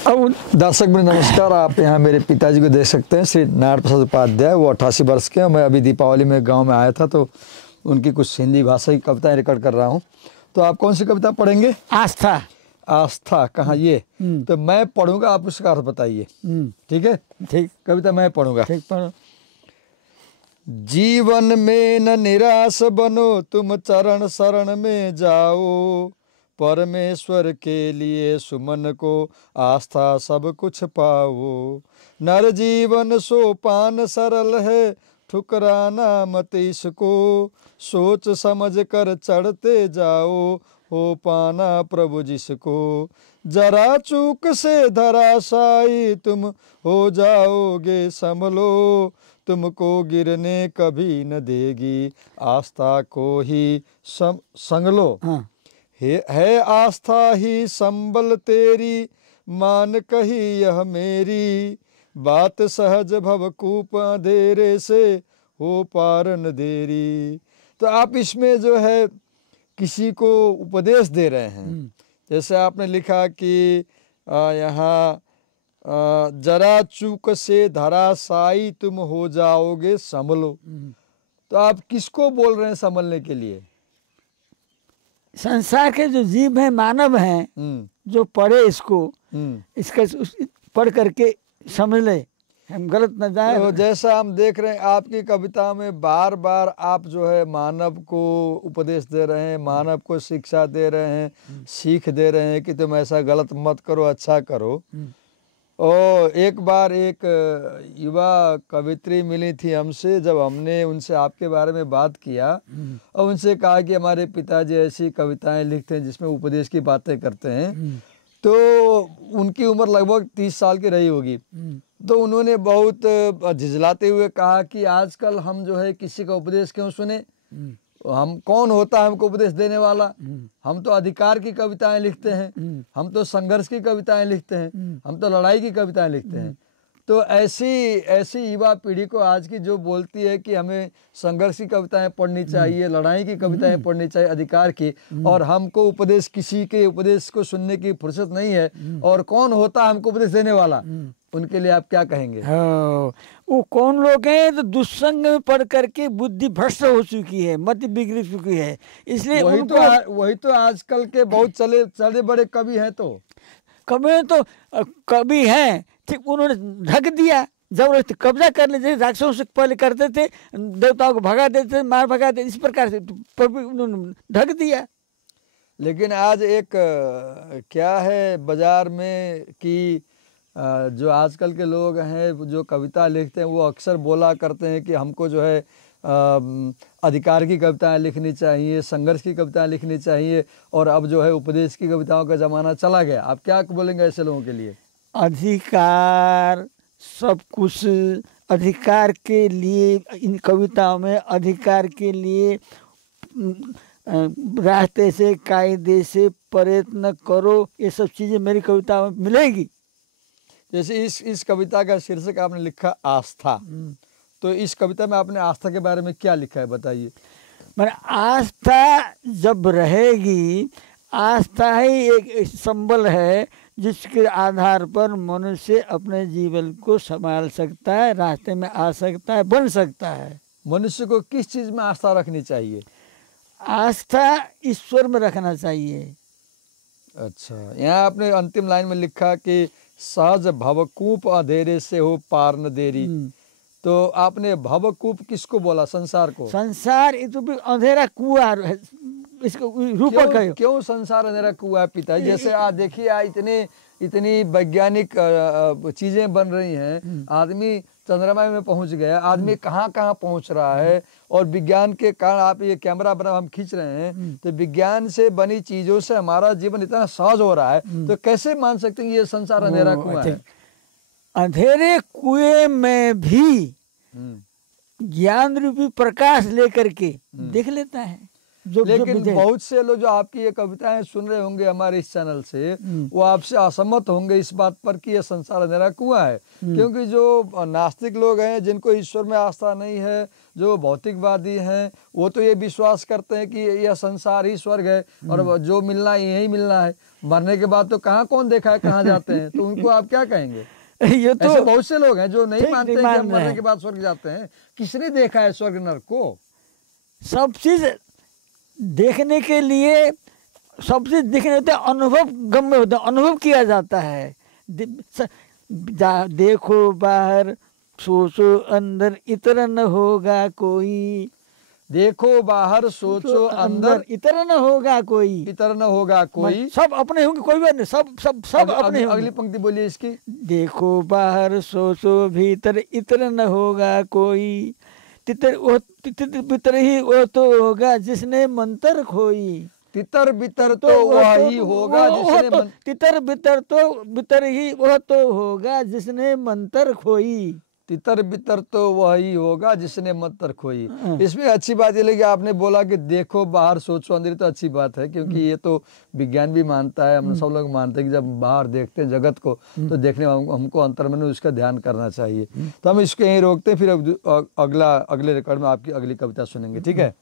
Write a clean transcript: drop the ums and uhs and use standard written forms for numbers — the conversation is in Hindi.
अब दर्शक भी नमस्कार। आप यहाँ मेरे पिताजी को देख सकते हैं, श्री नारायण प्रसाद उपाध्याय। वो 88 वर्ष के हैं। मैं अभी दीपावली में गांव में आया था तो उनकी कुछ हिंदी भाषा की कविताएं रिकॉर्ड कर रहा हूँ। तो आप कौन सी कविता पढ़ेंगे? आस्था। आस्था कहाँ ये? तो मैं पढ़ूंगा, आप उसका अर्थ बताइए। ठीक है? ठीक, कविता मैं पढ़ूंगा। ठीक पढ़ो। जीवन में न निराश बनो, तुम चरण शरण में जाओ, परमेश्वर के लिए सुमन को आस्था सब कुछ पाओ। नर जीवन सोपान सरल है, ठुकराना मत इसको, सोच समझ कर चढ़ते जाओ, हो पाना प्रभु जिसको। जरा चूक से धराशायी तुम हो जाओगे संभलो, तुमको गिरने कभी न देगी आस्था को ही संग लो। हाँ। है आस्था ही संबल तेरी, मान कही यह मेरी, बात सहज भवकूप अंधेरे से हो पार न देरी। तो आप इसमें जो है किसी को उपदेश दे रहे हैं। जैसे आपने लिखा कि यहाँ जरा चूक से धराशायी तुम हो जाओगे संभलो। तो आप किसको बोल रहे हैं संभलने के लिए? संसार के जो जीव हैं, मानव हैं, जो पढ़े इसको, इसका पढ़ करके समझ ले, हम गलत न जाए। तो जैसा हम देख रहे हैं आपकी कविता में बार बार आप जो है मानव को उपदेश दे रहे हैं, मानव को शिक्षा दे रहे हैं, सीख दे रहे हैं कि तुम ऐसा गलत मत करो, अच्छा करो। और एक बार एक युवा कवित्री मिली थी हमसे, जब हमने उनसे आपके बारे में बात किया और उनसे कहा कि हमारे पिताजी ऐसी कविताएं लिखते हैं जिसमें उपदेश की बातें करते हैं, तो उनकी उम्र लगभग 30 साल की रही होगी। तो उन्होंने बहुत झिझलाते हुए कहा कि आजकल हम जो है किसी का उपदेश क्यों सुने, हम कौन होता है हमको उपदेश देने वाला? हम तो अधिकार की कविताएं लिखते हैं, हम तो संघर्ष की कविताएं लिखते हैं, हम तो लड़ाई की कविताएं लिखते हैं। तो ऐसी युवा पीढ़ी को आज की जो बोलती है कि हमें संघर्ष की कविताएं पढ़नी चाहिए, लड़ाई की कविताएं पढ़नी चाहिए, अधिकार की, और हमको उपदेश, किसी के उपदेश को सुनने की फुर्सत नहीं है, और कौन होता है हमको उपदेश देने वाला, उनके लिए आप क्या कहेंगे? वो कौन लोग हैं? तो दुस्संग में पढ़ करके बुद्धि भ्रष्ट हो चुकी है, मति बिगड़ चुकी है। इसलिए वही तो आजकल के बहुत चले बड़े कवि हैं। तो कवि हैं, ठीक, उन्होंने ढक दिया, जबरदस्ती कब्जा कर लेते, राक्षसों से पहले करते थे, देवताओं को भगा देते थे, मार भगा देते, इस प्रकार से उन्होंने ढक दिया। लेकिन आज एक क्या है बाजार में कि जो आजकल के लोग हैं जो कविता लिखते हैं, वो अक्सर बोला करते हैं कि हमको जो है अधिकार की कविताएं लिखनी चाहिए, संघर्ष की कविताएं लिखनी चाहिए, और अब जो है उपदेश की कविताओं का ज़माना चला गया। आप क्या बोलेंगे ऐसे लोगों के लिए? अधिकार, सब कुछ अधिकार के लिए, इन कविताओं में अधिकार के लिए रास्ते से, कायदे से प्रयत्न करो, ये सब चीज़ें मेरी कविता में मिलेगी। जैसे इस कविता का शीर्षक आपने लिखा आस्था, तो इस कविता में आपने आस्था के बारे में क्या लिखा है बताइए? मैंने आस्था जब रहेगी, आस्था ही एक संबल है जिसके आधार पर मनुष्य अपने जीवन को संभाल सकता है, रास्ते में आ सकता है, बन सकता है। मनुष्य को किस चीज़ में आस्था रखनी चाहिए? आस्था ईश्वर में रखना चाहिए। अच्छा, यहाँ आपने अंतिम लाइन में लिखा कि सहज भवकूप अंधेरे से हो पार न देरी। तो आपने भवकूप किसको बोला? संसार को? संसार ये तो अंधेरा कुआं है, इसको रूपक है। क्यों संसार अंधेरा कुआं पिता? जैसे आज देखिए इतनी वैज्ञानिक चीजें बन रही हैं, आदमी चंद्रमा में पहुंच गया, आदमी कहाँ कहाँ पहुंच रहा है, और विज्ञान के कारण आप ये कैमरा बना हम खींच रहे हैं, तो विज्ञान से बनी चीजों से हमारा जीवन इतना सहज हो रहा है, तो कैसे मान सकते हैं ये संसार अंधेरा कुआं है? अंधेरे कुएं में भी ज्ञान रूपी प्रकाश लेकर के देख लेता है। लेकिन बहुत से लोग जो आपकी ये कविताएं सुन रहे होंगे हमारे इस चैनल से, वो आपसे असहमत होंगे इस बात पर कि ये संसार अंधेरा कुआं है, क्योंकि जो नास्तिक लोग हैं, जिनको ईश्वर में आस्था नहीं है, जो भौतिकवादी हैं, वो तो ये विश्वास करते हैं कि यह संसार ही स्वर्ग है और जो मिलना है यही मिलना है। मरने के बाद तो कहाँ कौन देखा है कहाँ जाते हैं, तो उनको आप क्या कहेंगे? ये तो ऐसे बहुत से लोग हैं जो नहीं ठीक मानते हैं मान कि हम रहे मरने हैं। के बाद स्वर्ग जाते हैं। किसने देखा है स्वर्ग नरक को? सब चीज देखने के लिए, सब चीज देखने होते हैं, अनुभव गम्य होता है, अनुभव किया जाता है। देखो बाहर, सोचो अंदर, इतर न होगा कोई। देखो बाहर, सोचो अंदर, इतर न होगा कोई। इतर न होगा कोई। सब अपने होंगे, कोई बात नहीं, सब सब सब अपने होंगे। अगली पंक्ति बोलिए इसकी। देखो बाहर, सोचो भीतर, इतर न होगा कोई। तितर वो तितर बितर ही वो तो होगा जिसने मंत्र खोई। तितर बितर तो वही होगा जिसने तितर बितर तो बितर ही वह तो होगा जिसने मंत्र खोई। तितर बितर तो वही होगा जिसने मंत्र खोई। इसमें अच्छी बात ये लगी आपने बोला कि देखो बाहर, सोचो अंदर, तो अच्छी बात है, क्योंकि ये तो विज्ञान भी मानता है, हम सब लोग मानते हैं कि जब बाहर देखते हैं जगत को तो देखने में हमको अंतर में उसका ध्यान करना चाहिए। तो हम इसको यहीं रोकते हैं, फिर अगले रिकॉर्ड में आपकी अगली कविता सुनेंगे, ठीक है।